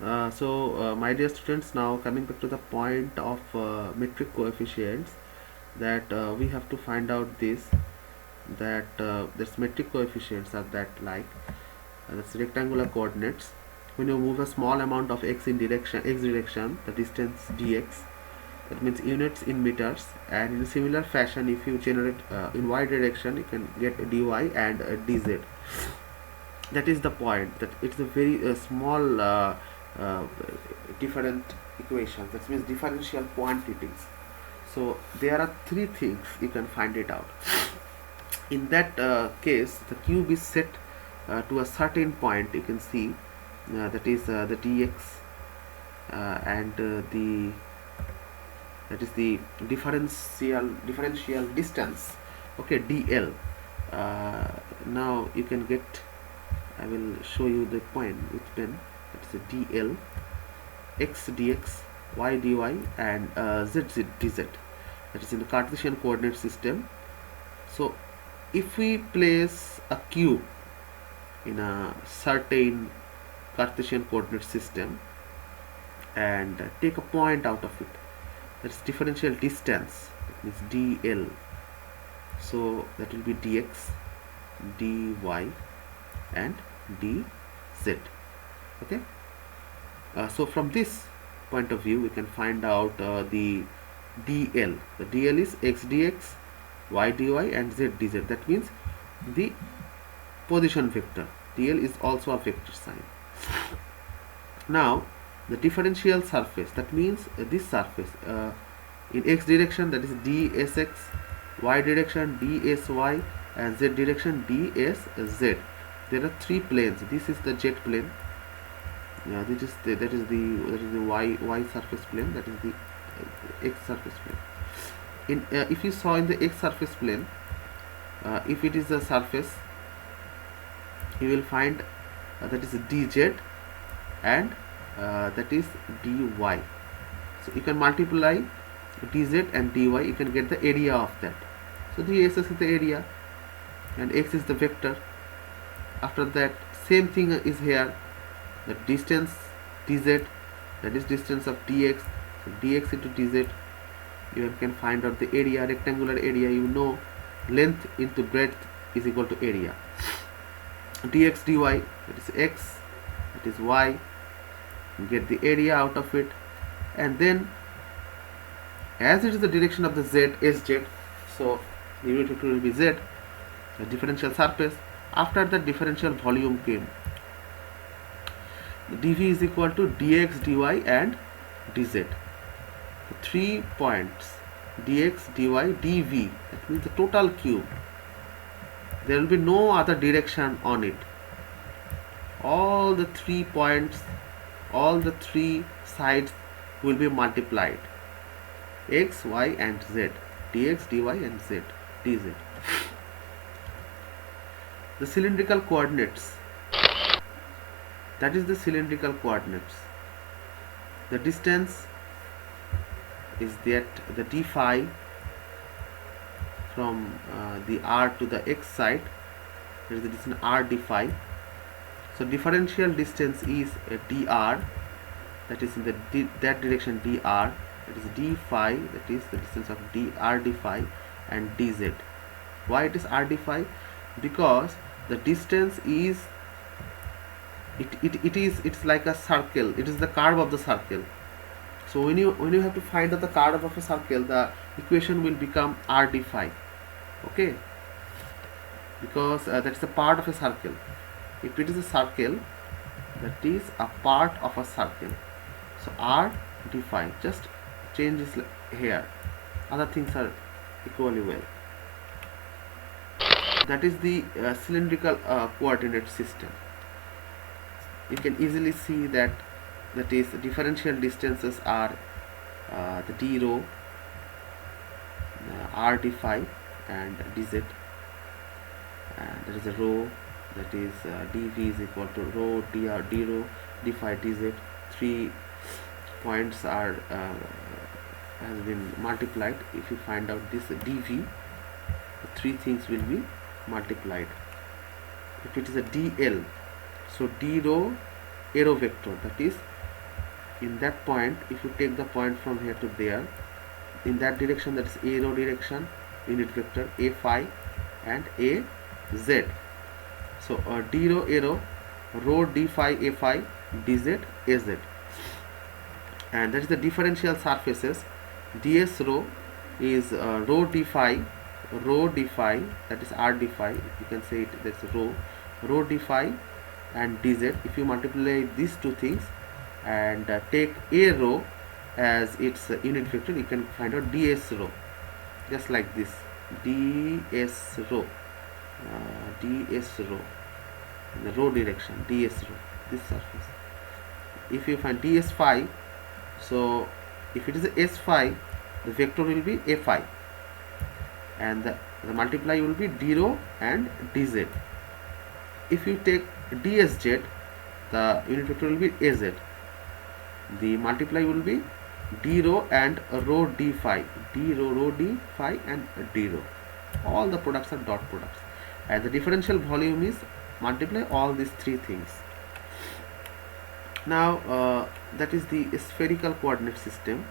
My dear students, now coming back to the point of metric coefficients, that we have to find out this, that this metric coefficients are that like that's rectangular coordinates. When you move a small amount of x direction, the distance dx, that means units in meters, and in a similar fashion, if you generate in y direction, you can get dy and dz. That is the point, that it's a very small uh, different equations, that means differential quantities. So there are three things you can find it out. In that case, the cube is set to a certain point. You can see that is the dx, and the that is the differential distance, okay, dl. Now you can get, I will show you the point with pen. That is a dl, x dx, y dy, and z dz. That is in the Cartesian coordinate system. So if we place a cube in a certain Cartesian coordinate system and take a point out of it, that's differential distance, that means dl. So that will be dx, dy, and dz. Okay. So from this point of view, we can find out the dl. The dl is x dx, y dy, and z dz. That means the position vector. dl is also a vector sign. Now the differential surface, that means this surface in x direction, that is dsx, y direction dsy, and z direction dsz. There are three planes. This is the z plane. Yeah, that is the y surface plane. That is the x surface plane. If you saw in the x surface plane, if it is a surface, you will find that is dz, and that is dy. So you can multiply dz and dy, you can get the area of that. So ds is the area and x is the vector. After that, same thing is here, the distance dz, that is distance of dx. So dx into dz, you can find out the area, rectangular area. You know, length into breadth is equal to area. Dx dy, that is x, that is y, you get the area out of it. And then as it is the direction of the z, sz, so the unit vector will be z, the differential surface. After the differential volume came, the dv is equal to dx dy and dz. The 3 points dx dy dv, that means the total cube. There will be no other direction on it. All the 3 points, all the 3 sides will be multiplied, x, y, and z, dx, dy, and z, dz. The cylindrical coordinates, that is the cylindrical coordinates. The distance is that the d phi from the r to the x side, there is the distance r d phi. So differential distance is dr, that is in that direction dr, that is d phi, that is the distance of r d phi, and dz. Why it is r d phi? Because the distance is it's like a circle. It is the curve of the circle. So when you have to find out the curve of a circle, the equation will become r d phi. Okay, because that's a part of a circle. If it is a circle, that is a part of a circle. So r d phi, just change this here. Other things are equally well. That is the cylindrical coordinate system. You can easily see that is differential distances are the d rho, r d phi, and dz, and there is a rho, that is dv is equal to rho dr d rho d phi dz. 3 points are has been multiplied. If you find out this dv, the 3 things will be multiplied. If it is a dl, so d rho arrow vector, that is in that point, if you take the point from here to there, in that direction, that is a rho direction, unit vector a phi and a z. So d rho a rho d phi a phi dz a z, and that is the differential surfaces. ds rho is rho d phi, that is r d phi, you can say it, that's rho d phi and dz. If you multiply these two things and take a rho as its unit vector, you can find out ds rho, just like this, ds rho, ds rho in the rho direction, ds rho, this surface. If you find ds phi, so if it is s phi, the vector will be a phi, and the multiply will be d rho and dz. If you take dsz, the unit vector will be az. The multiply will be d rho and rho d phi, rho d phi and d rho. All the products are dot products, and the differential volume is multiply all these three things. Now that is the spherical coordinate system.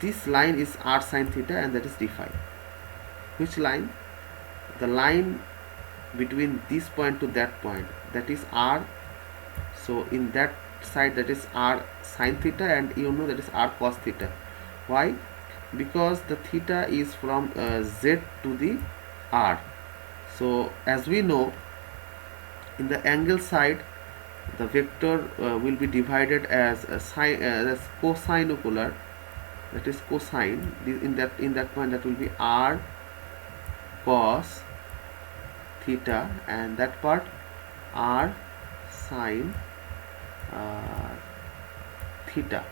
This line is r sine theta, and that is d phi. Which line? The line between this point to that point, that is r. So in that side, that is r sine theta, and you know that is r cos theta. Why? Because the theta is from z to the r. So as we know, in the angle side, the vector will be divided as a sine, as cosinocular, that is cosine. In that point, that will be r cos theta, and that part r sine theta.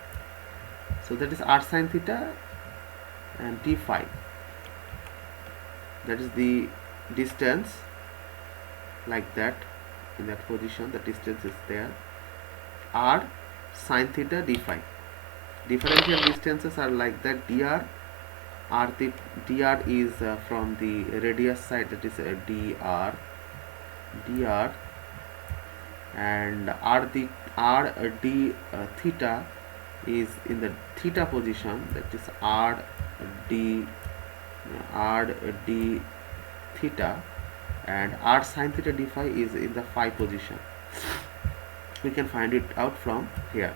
So that is r sine theta and d phi. That is the distance, like that. In that position, the distance is there, r sine theta d phi. Differential distances are like that. Dr is from the radius side, that is dr, and r d theta is in the theta position, that is r d theta, and r sine theta d phi is in the phi position. We can find it out from here.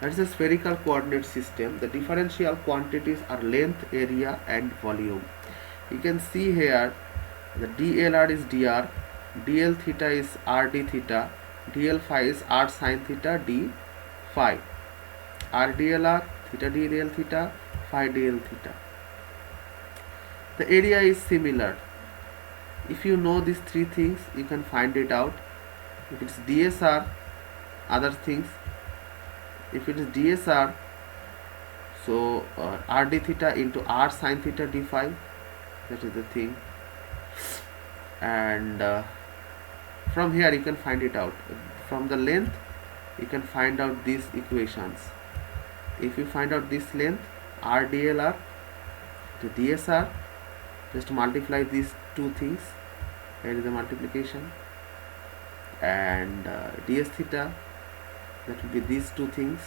That is a spherical coordinate system. The differential quantities are length, area and volume. You can see here the dlr is dr, dl theta is rd theta, dl phi is r sine theta d phi, r dlr, theta dl theta, phi dl theta. The area is similar. If you know these three things, you can find it out. If it's dsr, other things. If it is dsr, so rd theta into r sine theta d phi, that is the thing. And from here you can find it out. From the length, you can find out these equations. If you find out this length, r dlr to dsr, just multiply these two things. Here is the multiplication, and ds theta, that will be these two things,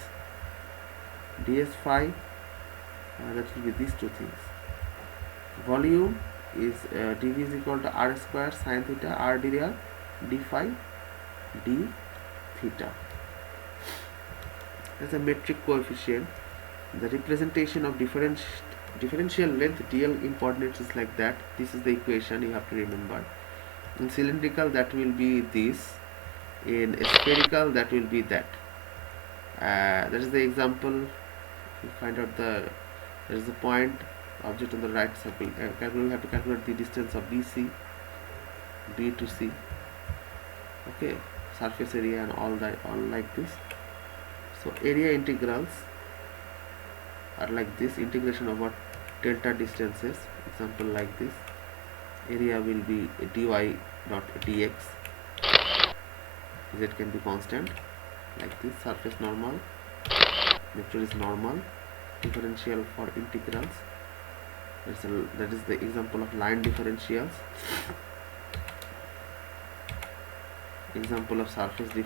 ds phi, that will be these two things. Volume is dv is equal to r square sine theta r dr d phi d theta. As a metric coefficient, the representation of differential length dl in coordinates is like that. This is the equation you have to remember. In cylindrical, that will be this. In spherical, that will be that. That is the example. You find out there is the point object on the right circle. We have to calculate the distance of BC, B to C. Okay, surface area and all that, all like this. So area integrals are like this. Integration over delta distances. Example like this. Area will be dy dot dx. Z can be constant, like this. Surface normal, vector is normal. Differential for integrals. That is the example of line differentials. Example of surface differential.